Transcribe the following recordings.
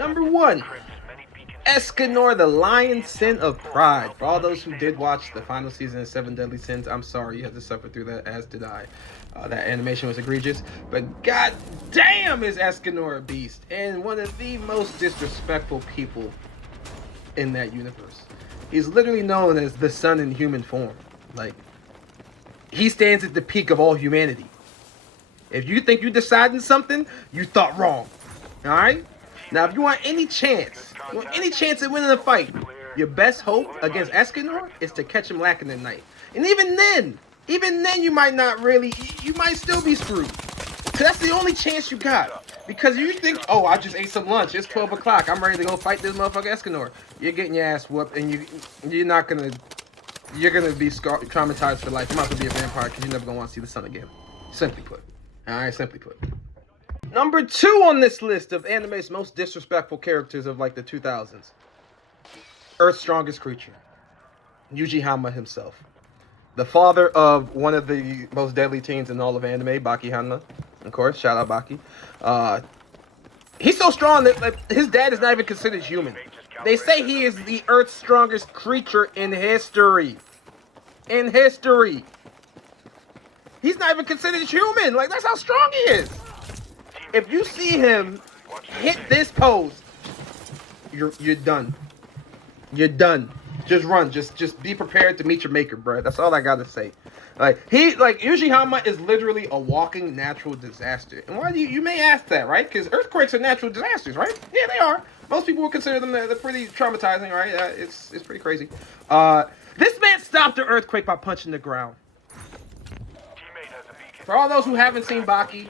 Number 1, Escanor, the Lion Sin of Pride. For all those who did watch the final season of Seven Deadly Sins, I'm sorry you had to suffer through that, as did I. That animation was egregious, but god damn is Escanor a beast, and one of the most disrespectful people in that universe. He's literally known as the sun in human form. Like, he stands at the peak of all humanity. If you think you're deciding something, you thought wrong. Alright? Now, if you want any chance, at winning a fight, your best hope against Escanor is to catch him lacking at night. And even then you might not really, you might still be screwed. So that's the only chance you got. Because you think, oh, I just ate some lunch, it's 12 o'clock, I'm ready to go fight this motherfucker Escanor. You're getting your ass whooped, and you're gonna be traumatized for life. You might as well be a vampire, because you're never gonna want to see the sun again. Simply put. Alright, simply put. Number 2 on this list of anime's most disrespectful characters of like the 2000s. Earth's strongest creature. Yuji Hanma himself. The father of one of the most deadly teens in all of anime, Baki Hanma. Of course, shout out Baki. He's so strong that like, his dad is not even considered human. They say he is the Earth's strongest creature in history. In history. He's not even considered human. Like, that's how strong he is. If you see him hit this post, you're done. You're done. Just run. Just be prepared to meet your maker, bro. That's all I gotta say. Yuji Hanma is literally a walking natural disaster. And why do you may ask that, right? Because earthquakes are natural disasters, right? Yeah, they are. Most people would consider them they're pretty traumatizing, right? It's pretty crazy. This man stopped the earthquake by punching the ground. For all those who haven't seen Baki,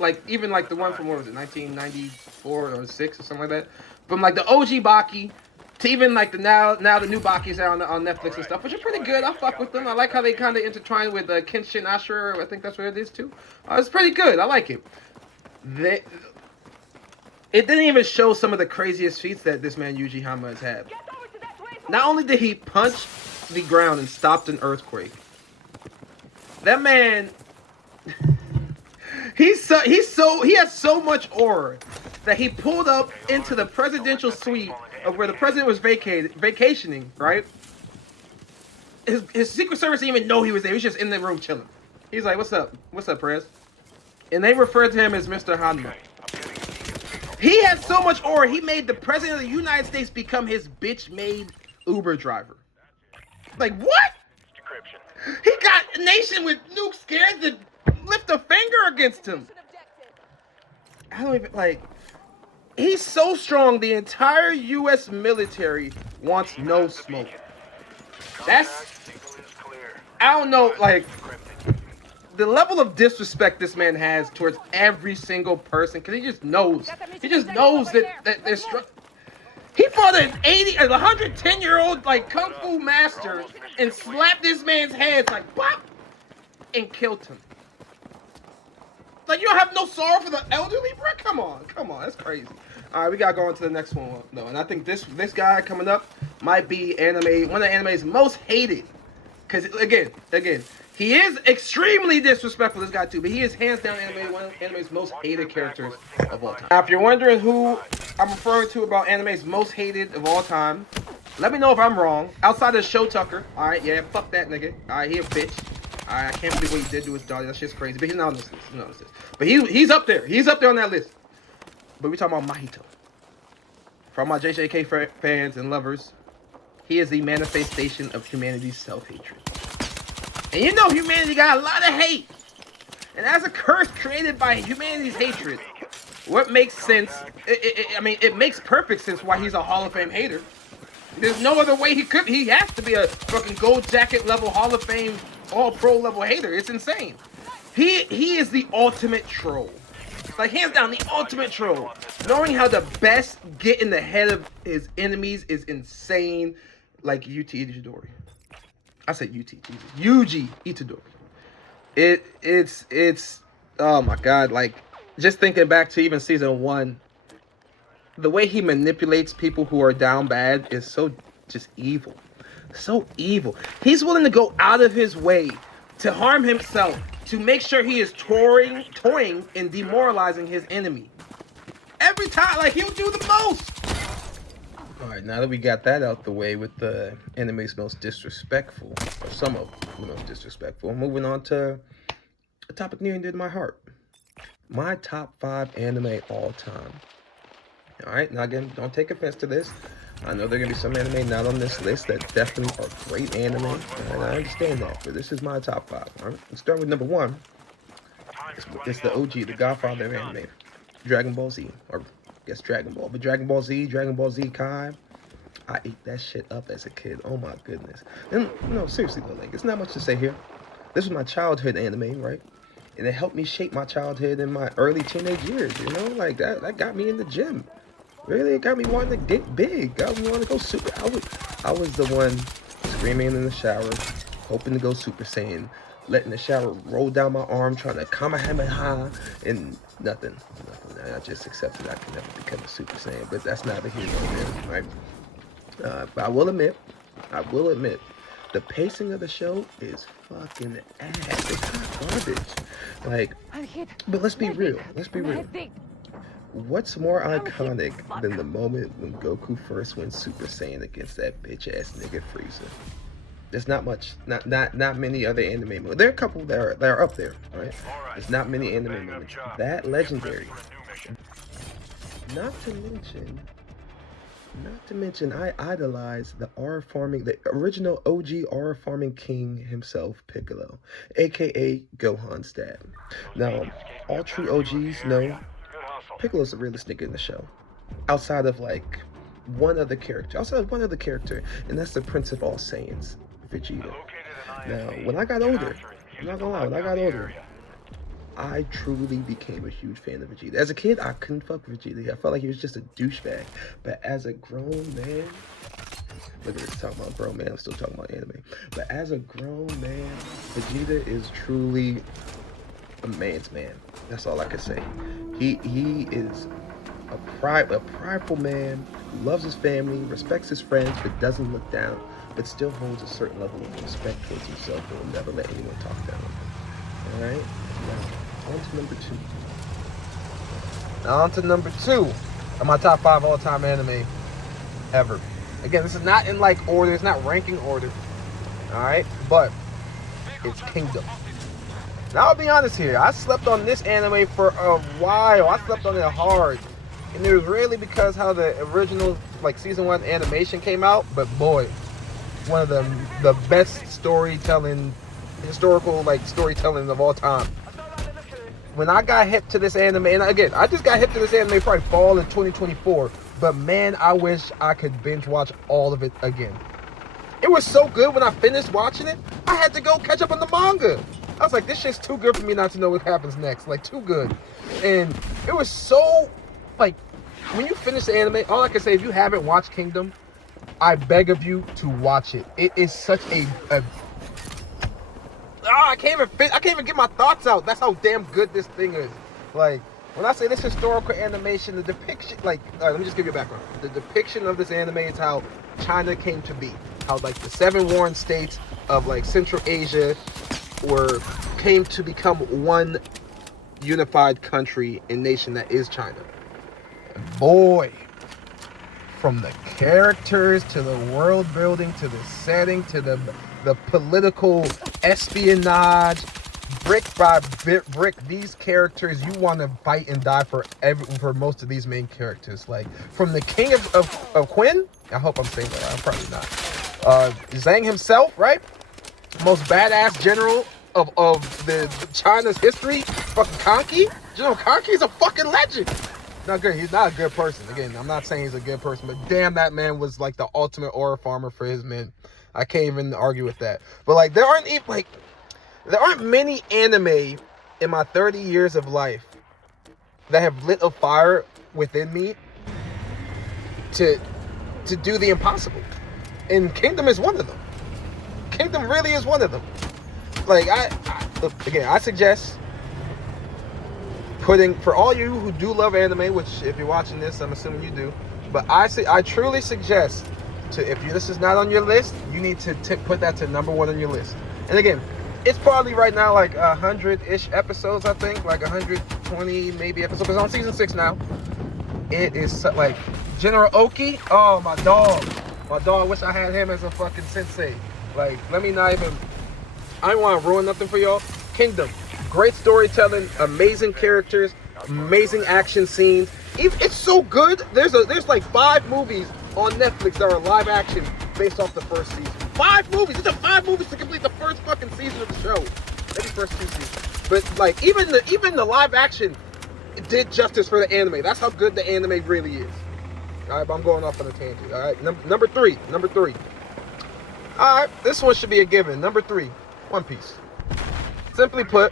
like even like the one from what was it, 1994 or 6 or something like that, from like the OG Baki to even like the now the new Bakis out on Netflix and stuff, which are pretty good. I fuck with them. I like how they kind of intertwine with Kenshin Ashura. I think that's what it is too. It's pretty good. I like it. It didn't even show some of the craziest feats that this man Yuji Hanma has had. Not only did he punch the ground and stopped an earthquake, that man. He has so much aura that he pulled up into the presidential suite of where the president was vacationing, right? His Secret Service didn't even know he was there. He was just in the room chilling. He's like, "What's up? What's up, Prez?" And they referred to him as Mr. Hanma. He had so much aura, he made the president of the United States become his bitch-made Uber driver. Like, what? He got a nation with nukes scared to lift a finger against him. I don't even, like, he's so strong, the entire U.S. military wants no smoke. I don't know, like, the level of disrespect this man has towards every single person, because he just knows that they're he fought an 110-year-old, like, kung fu master and slapped this man's head, like, pop, and killed him. Like, you don't have no sorrow for the elderly, bro? Come on, that's crazy. All right, we gotta go on to the next one, though, and I think this guy coming up might be one of anime's most hated, because, again, he is extremely disrespectful, this guy, too, but he is hands down one of anime's most hated characters of all time. Now, if you're wondering who I'm referring to about anime's most hated of all time, let me know if I'm wrong. Outside of Show Tucker, alright, yeah, fuck that nigga. Alright, he a bitch. Alright, I can't believe what he did to his daughter. That shit's crazy. But he's not on this list. But he's up there. He's up there on that list. But we talking about Mahito. For all my JJK fans and lovers, he is the manifestation of humanity's self-hatred. And you know humanity got a lot of hate. And as a curse created by humanity's hatred, what makes sense, it makes perfect sense why he's a Hall of Fame hater. There's no other way he has to be a fucking gold jacket level Hall of Fame, all pro level hater. It's insane. He is the ultimate troll. Like, hands down, the ultimate troll. Knowing how to best get in the head of his enemies is insane. Like Yuji Itadori. I said Yuji Itadori. It's oh my god, like, just thinking back to even season 1, the way he manipulates people who are down bad is so just evil. So evil. He's willing to go out of his way to harm himself, to make sure he is toying and demoralizing his enemy. every time. Like, he'll do the most. All right, now that we got that out the way with the anime's most disrespectful, or some of the most disrespectful, moving on to a topic near and dear to my heart. My top 5 anime all time. All right, now again, don't take offense to this. I know there are going to be some anime not on this list that definitely are great anime, and I understand that, but this is my top 5. All right, let's start with number 1. It's the OG, the godfather of anime, Dragon Ball Z, or I guess Dragon Ball, but Dragon Ball Z, Dragon Ball Z Kai. I ate that shit up as a kid. Oh my goodness. And no, seriously though, like, it's not much to say here. This was my childhood anime, right? And it helped me shape my childhood in my early teenage years, you know? Like, that got me in the gym. Really, it got me wanting to get big. Got me wanting to go super. I was the one screaming in the shower, hoping to go Super Saiyan, letting the shower roll down my arm, trying to Kamehameha, and nothing. I just accepted I could never become a Super Saiyan, but that's neither here nor there, right? But I will admit, the pacing of the show is fucking ass. It's not garbage. Like, but let's be real. What's more iconic than the moment when Goku first went Super Saiyan against that bitch ass nigga Frieza? There's not much, not many other anime moments. There are a couple that are up there, right? There's not many anime moments that legendary. Not to mention, I idolize the original OG R farming king himself, Piccolo, aka Gohan's dad. Now, all true OGs know Piccolo's the realest nigga in the show, outside of like one other character, and that's the Prince of All Saiyans, Vegeta. Now, when I got older, I'm not gonna lie, I truly became a huge fan of Vegeta. As a kid, I couldn't fuck with Vegeta. I felt like he was just a douchebag. But as a grown man, look at this, talking about grown man, I'm still talking about anime. But as a grown man, Vegeta is truly a man's man. That's all I can say. He is a prideful man who loves his family, respects his friends, but doesn't look down, but still holds a certain level of respect towards himself and will never let anyone talk down on him. Alright? Now, on to number two of my top 5 all-time anime ever. Again, this is not in like order, it's not ranking order. Alright? But it's Kingdom. Now, I'll be honest here, I slept on this anime for a while. I slept on it hard. And it was really because how the original, like, season 1 animation came out. But boy, one of the best historical, storytelling of all time. When I got hip to this anime, and again, I just got hip to this anime probably fall in 2024. But man, I wish I could binge watch all of it again. It was so good when I finished watching it, I had to go catch up on the manga. I was like, this shit's too good for me not to know what happens next. Like, too good. And it was so, like, when you finish the anime, all I can say, if you haven't watched Kingdom, I beg of you to watch it. It is such I can't even get my thoughts out. That's how damn good this thing is. Like, when I say this historical animation, the depiction, like, all right, let me just give you a background. The depiction of this anime is how China came to be. How, like, the 7 warring states of, like, Central Asia came to become one unified country and nation that is China. And boy, from the characters to the world building to the setting to the political espionage, brick by brick, these characters, you want to fight and die for most of these main characters. Like, from the king of Quinn, I hope I'm saying that right, I'm probably not. Zhang himself, right? Most badass general of the China's history, fucking Kanki. General Kanki is a fucking legend. Not good. He's not a good person. Again, I'm not saying he's a good person, but damn, that man was like the ultimate aura farmer for his men. I can't even argue with that. But like, there aren't many anime in my 30 years of life that have lit a fire within me to do the impossible. And Kingdom is one of them. Kingdom really is one of them. Like, I suggest for all you who do love anime, which if you're watching this, I'm assuming you do, but I truly suggest if this is not on your list, you need to put that to number 1 on your list. And again, it's probably right now like 100-ish episodes, I think, like 120 maybe episodes. It's on season 6 now. it is like General Oki. Oh, my dog. My dog, wish I had him as a fucking sensei. Like, let me not even, I don't want to ruin nothing for y'all. Kingdom, great storytelling, amazing characters, amazing action scenes. It's so good. There's like 5 movies on Netflix that are live action based off the first season. 5 movies. It took 5 movies to complete the first fucking season of the show. Maybe first 2 seasons. But like even the live action did justice for the anime. That's how good the anime really is. All right, but I'm going off on a tangent. All right, number three. All right, this one should be a given. Number 3, One Piece. Simply put,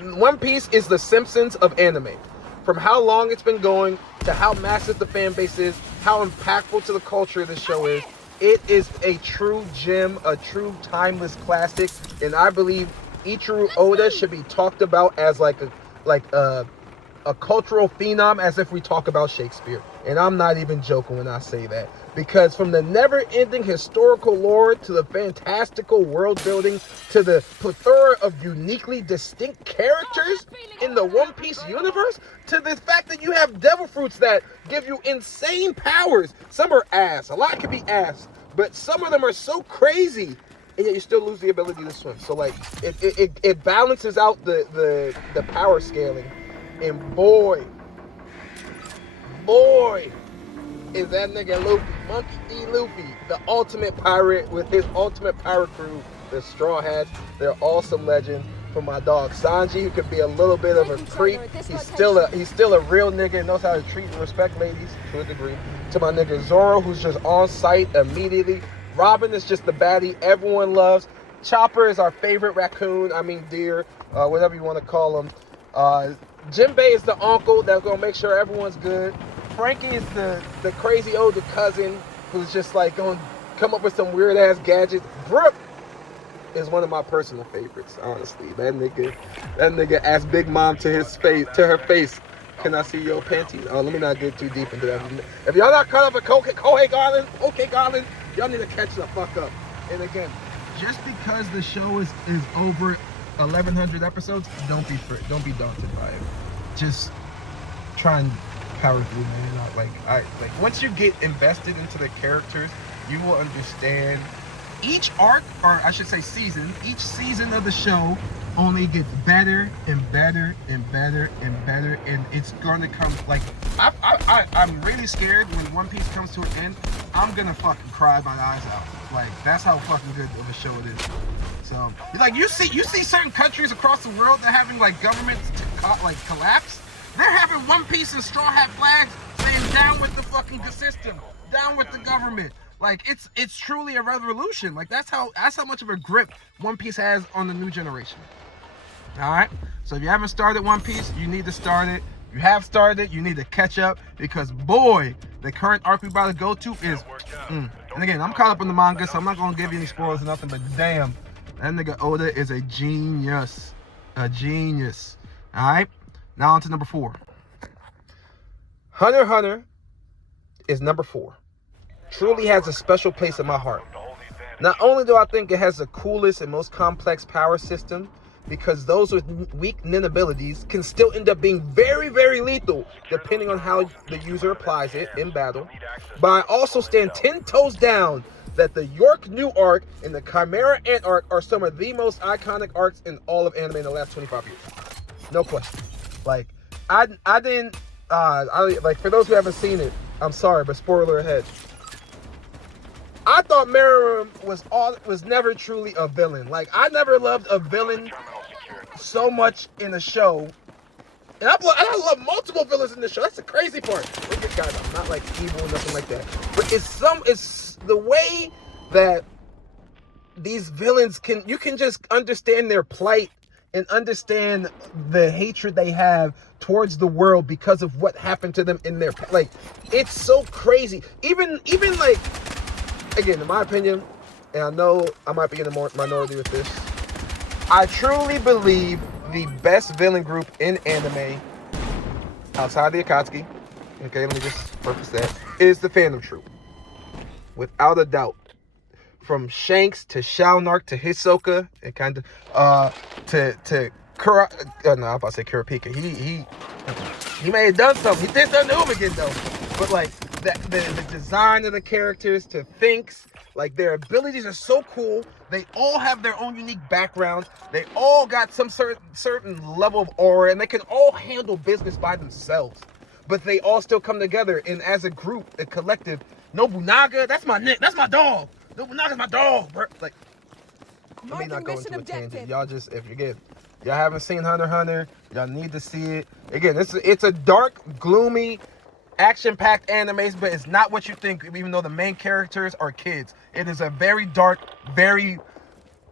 One Piece is the Simpsons of anime. From how long it's been going to how massive the fan base is, how impactful to the culture this show is. It is a true gem, a true timeless classic, and I believe Ichiro Oda should be talked about as like a cultural phenom, as if we talk about Shakespeare. And I'm not even joking when I say that, because from the never-ending historical lore to the fantastical world building to the plethora of uniquely distinct characters in the One Piece universe to the fact that you have devil fruits that give you insane powers. Some are ass, a lot can be ass, but some of them are so crazy, and yet you still lose the ability to swim. So like it balances out the power scaling. And boy, is that nigga Luffy, Monkey D. Luffy, the ultimate pirate with his ultimate pirate crew, the Straw Hats. They're awesome legend. For my dog Sanji, who could be a little bit of a creep, he's still a real nigga and knows how to treat and respect ladies to a degree. To my nigga Zoro, who's just on site immediately. Robin is just the baddie everyone loves. Chopper is our favorite raccoon, deer, whatever you want to call him. Jinbei is the uncle that's gonna make sure everyone's good. Frankie is the crazy older cousin who's just like gonna come up with some weird ass gadgets. Brooke is one of my personal favorites, honestly. That nigga asked Big Mom to her face, "Can I see your panties?" Oh, let me not get too deep into that. If y'all not caught up with Kohei Garland, y'all need to catch the fuck up. And again, just because the show is over 1,100 episodes, don't be daunted by it. Just try and power through, man. Once you get invested into the characters, you will understand each arc, or I should say season. Each season of the show only gets better and better and better and better, and it's gonna come like I'm really scared when One Piece comes to an end. I'm gonna fucking cry my eyes out. Like, that's how fucking good of a show it is. So, like, you see certain countries across the world that are having like governments collapse. They're having One Piece and Straw Hat flags saying down with the fucking system, down with the government. Like, it's truly a revolution. Like, that's how much of a grip One Piece has on the new generation. All right. So if you haven't started One Piece, you need to start it. You have started it, you need to catch up, because boy, the current arc we about to go to is. And again, I'm caught up in the manga, so I'm not gonna give you any spoilers or nothing. But damn, that nigga Oda is a genius, All right. Now on to number 4. Hunter x Hunter is number 4. Truly has a special place in my heart. Not only do I think it has the coolest and most complex power system, because those with weak nin abilities can still end up being very, very lethal depending on how the user applies it in battle. But I also stand 10 toes down that the York New arc and the Chimera Ant arc are some of the most iconic arcs in all of anime in the last 25 years. No question. Like, I didn't, for those who haven't seen it, I'm sorry, but spoiler ahead. I thought Meruem was never truly a villain. Like, I never loved a villain so much in a show. And I love multiple villains in the show. That's the crazy part. Look at guys, I'm not like evil or nothing like that. But it's the way that these villains you can just understand their plight and understand the hatred they have towards the world because of what happened to them in their, like, it's so crazy. Even like, again, in my opinion, and I know I might be in the minority with this, I truly believe the best villain group in anime, outside the Akatsuki, okay, let me just preface that, is the Phantom Troop. Without a doubt. From Shanks to Shalnark to Hisoka, and kind of, to I'm about to say Kurapika. He may have done something. He did something to him again, though. But, like, the design of the characters to Finks, like, their abilities are so cool. They all have their own unique backgrounds. They all got some certain level of aura, and they can all handle business by themselves. But they all still come together, and as a group, a collective. Nobunaga, that's my dog. Nobunaga's my dog, bro. Like, let me not go into a tangent. Y'all just, if y'all haven't seen Hunter x Hunter, y'all need to see it. Again, it's a dark, gloomy, action-packed anime, but it's not what you think, even though the main characters are kids. It is a very dark, very,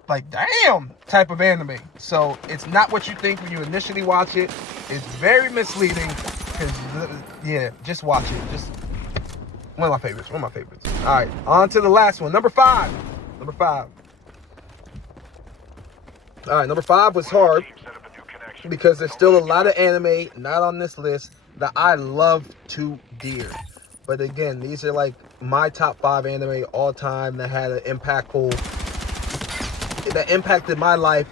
like, damn type of anime. So it's not what you think when you initially watch it. It's very misleading, because, yeah, just watch it. Just one of my favorites. All right, on to the last one. Number five. All right, number 5 was hard because there's still a lot of anime not on this list that I love to dear. But again, these are like my top 5 anime all time that had that impacted my life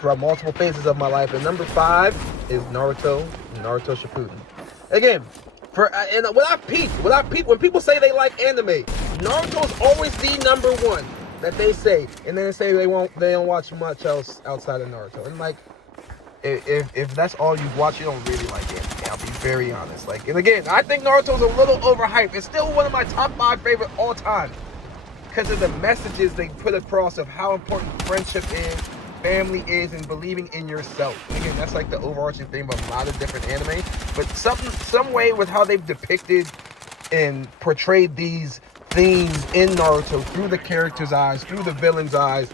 throughout multiple phases of my life. And number 5 is Naruto Shippuden. Again, and what I peep when people say they like anime, Naruto's always the number one that they say, and then they say they don't watch much else outside of Naruto. And like, if that's all you watch, you don't really like it. I'll be very honest. Like, and again, I think Naruto's a little overhyped. It's still one of my top 5 favorite all time because of the messages they put across of how important friendship is, family is, and believing in yourself. And again, that's like the overarching theme of a lot of different anime. But some way with how they've depicted and portrayed these themes in Naruto through the character's eyes, through the villain's eyes,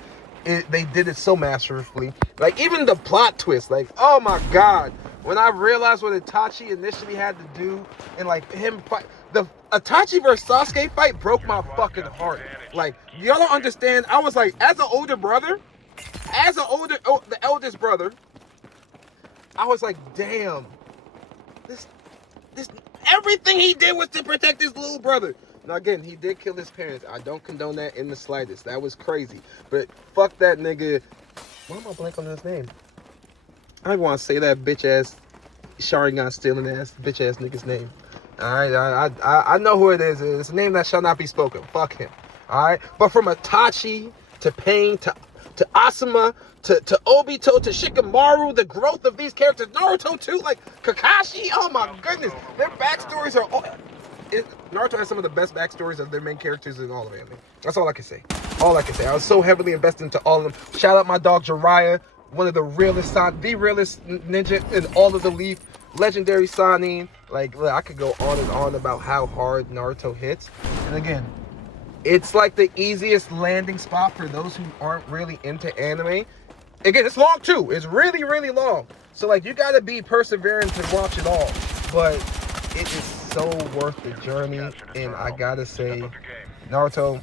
they did it so masterfully. Like, even the plot twist, like, oh my god, when I realized what Itachi initially had to do, and like him fight, the Itachi versus Sasuke fight broke my fucking heart. Like, y'all don't understand. I was like, as an older brother, the eldest brother, I was like, damn, this everything he did was to protect his little brother. Now again, he did kill his parents. I don't condone that in the slightest. That was crazy. But fuck that nigga. Why am I blank on his name? I want to say that bitch ass Sharingan stealing ass bitch ass nigga's name. Alright, I know who it is. It's a name that shall not be spoken. Fuck him. Alright? But from Itachi to Pain to Asuma to Obito to Shikamaru, the growth of these characters, Naruto too, like Kakashi, oh my goodness. Their backstories are all... Naruto has some of the best backstories of their main characters in all of anime. That's all I can say. I was so heavily invested into all of them. Shout out my dog Jiraiya, one of the realest ninja in all of the Leaf. Legendary Sannin. Like, I could go on and on about how hard Naruto hits. And again, it's like the easiest landing spot for those who aren't really into anime. Again, it's long too. It's really, really long. So like, you gotta be persevering to watch it all. But it is so worth the journey, and I gotta say, Naruto,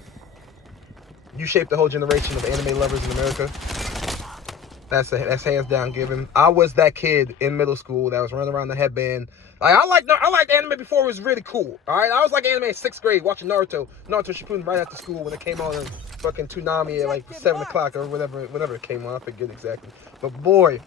you shaped the whole generation of anime lovers in America. That's hands down given. I was that kid in middle school that was running around the headband. Like, I liked anime before it was really cool. All right, I was like anime in 6th grade, watching Naruto Shippuden right after school when it came on in fucking Toonami at like 7 o'clock or whenever it came on. I forget exactly. But boy,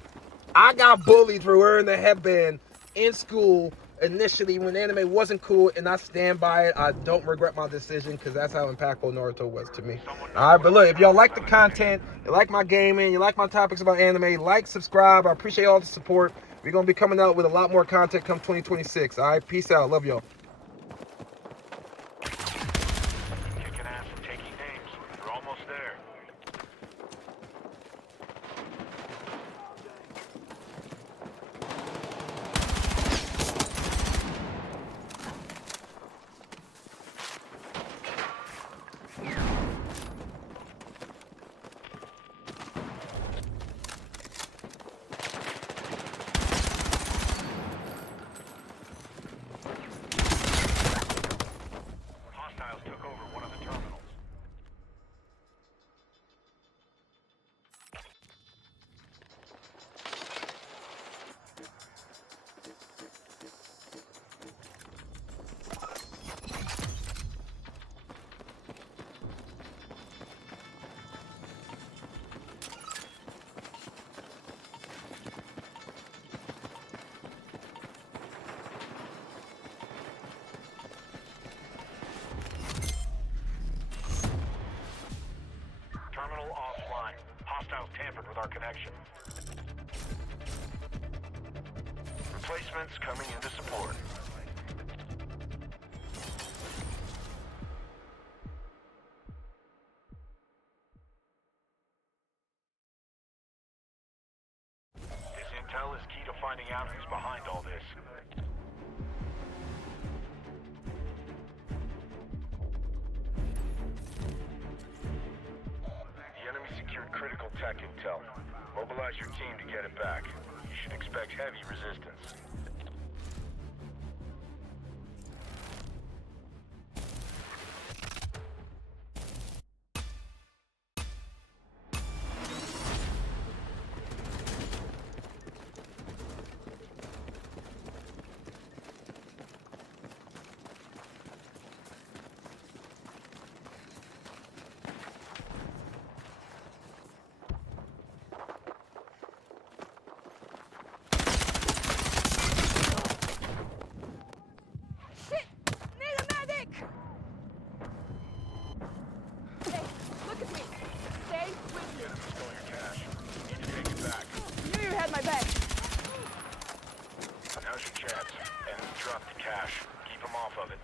I got bullied for wearing the headband in school initially when anime wasn't cool, and I stand by it. I don't regret my decision because that's how impactful Naruto was to me. All right, but look, if y'all like the content, you like my gaming, you like my topics about anime, like, subscribe. I appreciate all the support. We're going to be coming out with a lot more content come 2026. All right, peace out. Love y'all. Kicking ass and taking names. You're almost there. tampered with our connection. Replacements coming into support. This intel is key to finding out who's behind all this. The enemy secured critical tech intel. Mobilize your team to get it back. You should expect heavy resistance. Shit! Need a medic! Hey, look at me. Stay with me. Stole your cash. You need to take it back. Knew you had my back. Now's your chance. Enemy dropped the cash. Keep them off of it.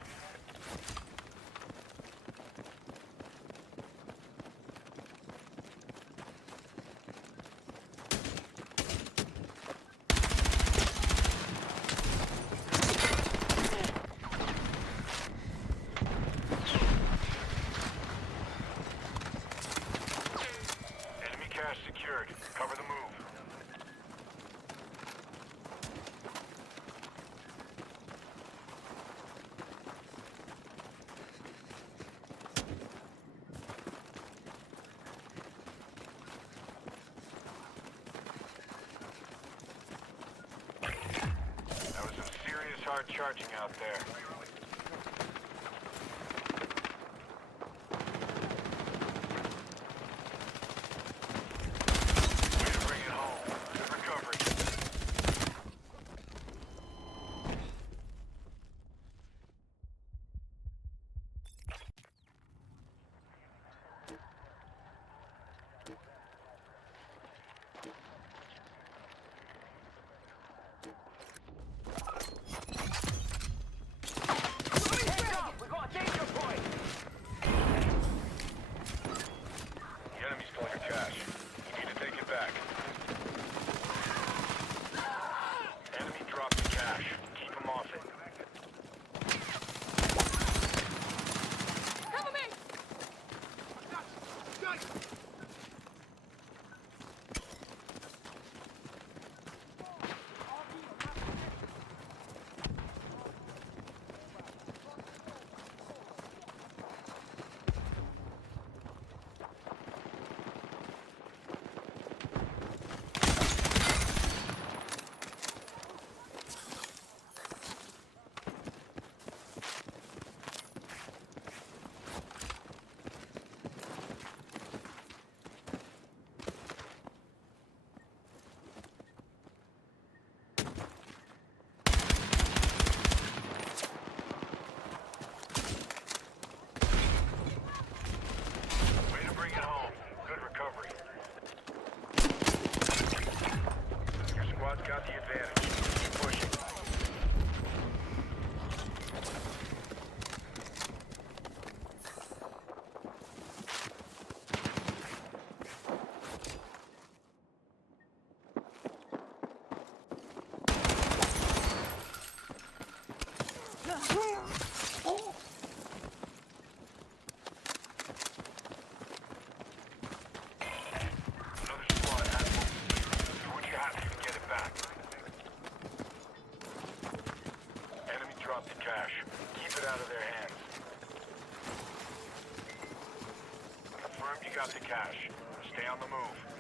Enemy cash secured. Cover the move. That was some serious hard charging out there. Way to bring it home. Good recovery. We got a danger point! The enemy stole your cash. You need to take it back. Enemy dropped the cash. Keep him off it. Cover me! Way to bring it home. Good recovery. Your squad's got the advantage. Keep pushing. Another squad has moved. Do what you have to get it back. Enemy dropped the cash. Keep it out of their hands. Confirmed you got the cash. Stay on the move.